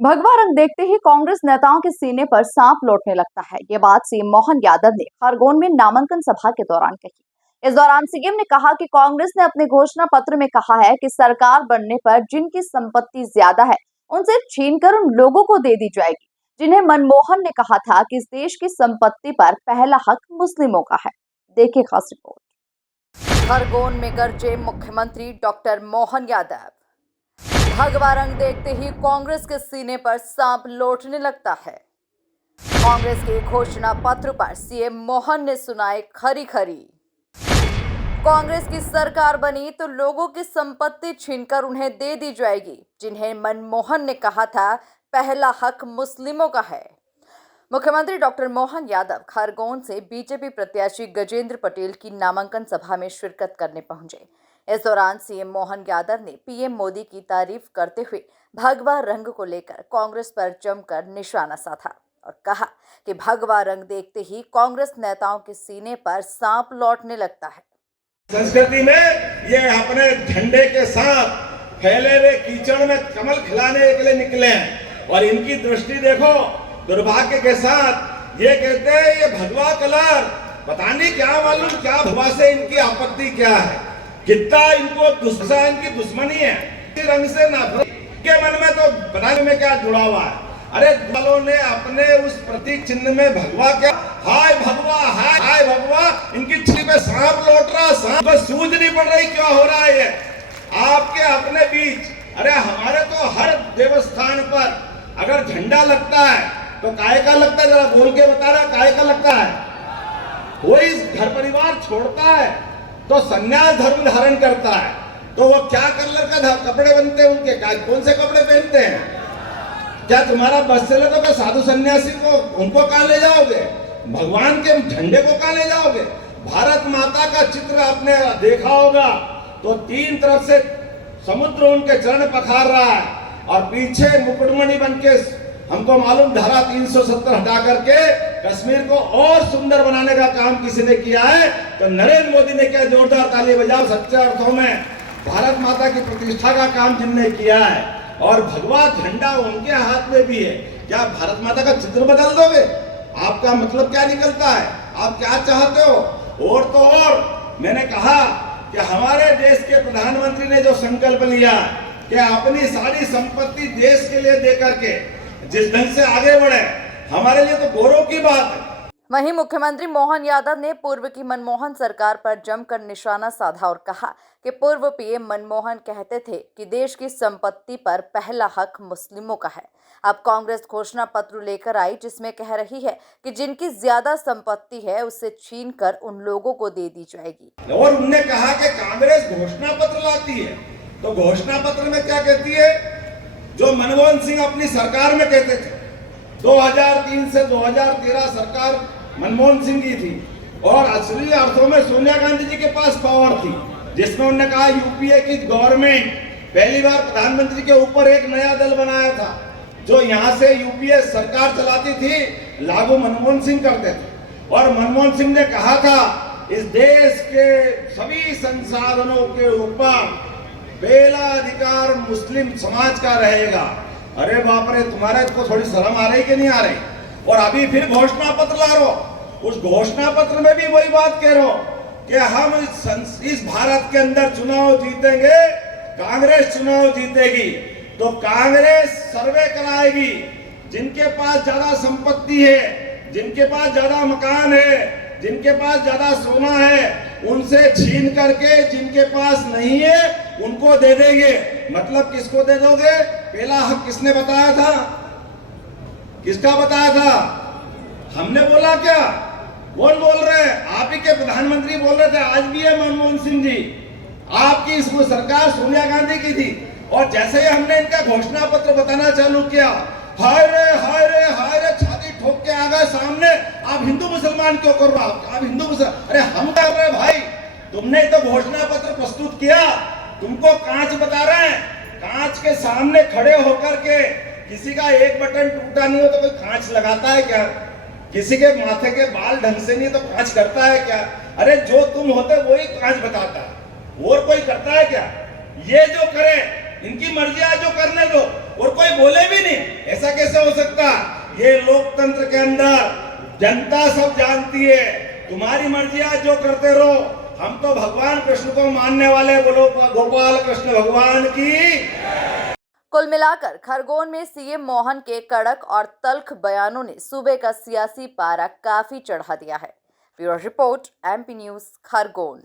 भगवा रंग देखते ही कांग्रेस नेताओं के सीने पर सांप लौटने लगता है। ये बात सीएम मोहन यादव ने खरगोन में नामांकन सभा के दौरान कही। इस दौरान सीएम ने कहा कि कांग्रेस ने अपने घोषणा पत्र में कहा है कि सरकार बनने पर जिनकी संपत्ति ज्यादा है उनसे छीनकर उन लोगों को दे दी जाएगी जिन्हें मनमोहन ने कहा था कि इस देश की संपत्ति पर पहला हक मुस्लिमों का है। देखिए खास रिपोर्ट। खरगोन में गरजे मुख्यमंत्री डॉक्टर मोहन यादव। भगवा रंग देखते ही कांग्रेस के सीने पर सांप लौटने लगता है। कांग्रेस के घोषणा पत्र पर सीएम मोहन ने सुनाए खरी खरी। कांग्रेस की सरकार बनी तो लोगों की संपत्ति छीनकर उन्हें दे दी जाएगी जिन्हें मनमोहन ने कहा था पहला हक मुस्लिमों का है। मुख्यमंत्री डॉक्टर मोहन यादव खरगोन से बीजेपी प्रत्याशी गजेंद्र पटेल की नामांकन सभा में शिरकत करने पहुंचे। इस दौरान सीएम मोहन यादव ने पीएम मोदी की तारीफ करते हुए भगवा रंग को लेकर कांग्रेस पर जमकर निशाना साधा और कहा कि भगवा रंग देखते ही कांग्रेस नेताओं के सीने पर सांप लौटने लगता है। संस्कृति में ये अपने झंडे के साथ फैले हुए कीचड़ में कमल खिलाने के लिए निकले हैं और इनकी दृष्टि देखो, दुर्भाग्य के साथ ये कहते हैं ये भगवा कलर, पता नहीं क्या मालूम क्या भगवा से इनकी आपत्ति क्या है, कितना इनको गुस्सा, इनकी दुश्मनी है रंग से नफरत के मन में, तो बनाने में क्या जुड़ा हुआ है। अरे वालों ने अपने उस प्रतीक चिन्ह में भगवा क्या, हाय भगवा, हाय भगवा, इनकी छवि पे सांप लौट रहा, सांप को सूझ नहीं पड़ रही क्या हो रहा है ये आपके अपने बीच। अरे हमारे तो हर देवस्थान पर अगर झंडा लगता है तो काय का लगता है, जरा बोल के बता रहा काय का लगता है। कोई घर परिवार छोड़ता है तो संन्यास धर्म धारण करता है, तो वो क्या कलर का कपड़े बनते हैं उनके, कौन से कपड़े पहनते हैं। क्या तुम्हारा बस चले तो क्या साधु सन्यासी को उनको कहाँ ले जाओगे, भगवान के झंडे को कहाँ ले जाओगे। भारत माता का चित्र आपने देखा होगा तो तीन तरफ से समुद्र उनके चरण पखार रहा है और पीछे मुकुटमणि बनके हमको मालूम धारा 370 हटा करके कश्मीर को और सुंदर बनाने का काम किसी ने किया है तो नरेंद्र मोदी ने क्या जोरदार ताली बजाओ। सच्चे अर्थों में भारत माता की प्रतिष्ठा का काम जिनने किया है और भगवा झंडा उनके हाथ में भी है। क्या भारत माता का चित्र बदल दोगे? आपका मतलब क्या निकलता है, आप क्या चाहते हो। और तो और मैंने कहा कि हमारे देश के प्रधानमंत्री ने जो संकल्प लिया कि अपनी सारी संपत्ति देश के लिए दे करके जिस ढंग से आगे बढ़े, हमारे लिए तो गौरव की बात है। वहीं मुख्यमंत्री मोहन यादव ने पूर्व की मनमोहन सरकार पर जमकर निशाना साधा और कहा कि पूर्व पीएम मनमोहन कहते थे कि देश की संपत्ति पर पहला हक मुस्लिमों का है। अब कांग्रेस घोषणा पत्र लेकर आई जिसमें कह रही है कि जिनकी ज्यादा संपत्ति है उससे छीनकर उन लोगों को दे दी जाएगी। और उन्होंने कहा कि कांग्रेस घोषणा पत्र लाती है तो घोषणा पत्र में क्या कहती है, जो मनमोहन सिंह अपनी सरकार में कहते थे। 2003 से 2013 सरकार मनमोहन सिंह की थी और असली अर्थों में सोनिया गांधी जी के पास पावर थी, जिसमें उन्होंने कहा यूपीए की गवर्नमेंट पहली बार प्रधानमंत्री के ऊपर एक नया दल बनाया था जो यहाँ से यूपीए सरकार चलाती थी, लागू मनमोहन सिंह करते थे। और मनमोहन सिंह ने कहा था इस देश के सभी संसाधनों के ऊपर पहला अधिकार मुस्लिम समाज का रहेगा। अरे बाप रे, तुम्हारे को थोड़ी शर्म आ रही कि नहीं आ रही। और अभी फिर घोषणा पत्र ला रहे हो, उस घोषणा पत्र में भी वही बात कह रहे हो कि हम इस भारत के अंदर चुनाव जीतेंगे, कांग्रेस चुनाव जीतेगी। तो कांग्रेस सर्वे कराएगी, जिनके पास ज्यादा संपत्ति है, जिनके पास ज्यादा मकान है, जिनके पास ज्यादा सोना है, उनसे छीन करके जिनके पास नहीं है उनको दे देंगे। मतलब किसको दे दोगे? पहला हक किसने बताया था, किसका बताया था? हमने बोला क्या? कौन बोल रहे हैं? आप ही के प्रधानमंत्री बोल रहे थे, आज भी है मनमोहन सिंह जी। आपकी इसमें सरकार सोनिया गांधी की थी और जैसे ही हमने इनका घोषणा पत्र बताना चालू किया, हाय रे हाय रे हाय रे, छाती ठोक के आ गए सामने, आप हिंदू मुसलमान क्यों कर रहे हो, आप हिंदू मुसलमान। अरे हम कर रहे भाई, तुमने तो घोषणा पत्र प्रस्तुत किया, तुमको कांच बता रहे हैं, कांच के सामने खड़े होकर के किसी का एक बटन टूटा नहीं हो तो कोई कांच लगाता है क्या? किसी के माथे के बाल ढंग से नहीं तो कांच करता है क्या? अरे जो तुम होते वही कांच बताता है, और कोई करता है क्या? ये जो करे इनकी मर्जी है, जो करने दो, और कोई बोले भी नहीं। ऐसा कैसे हो सकता? ये लोकतंत्र के अंदर जनता सब जानती है, तुम्हारी मर्जी आज जो करते रहो, हम तो भगवान कृष्ण को मानने वाले, बोलो गोपाल कृष्ण भगवान की। कुल मिलाकर खरगोन में सीएम मोहन के कड़क और तल्ख बयानों ने सूबे का सियासी पारा काफी चढ़ा दिया है। Bureau report, MP news, Khargone.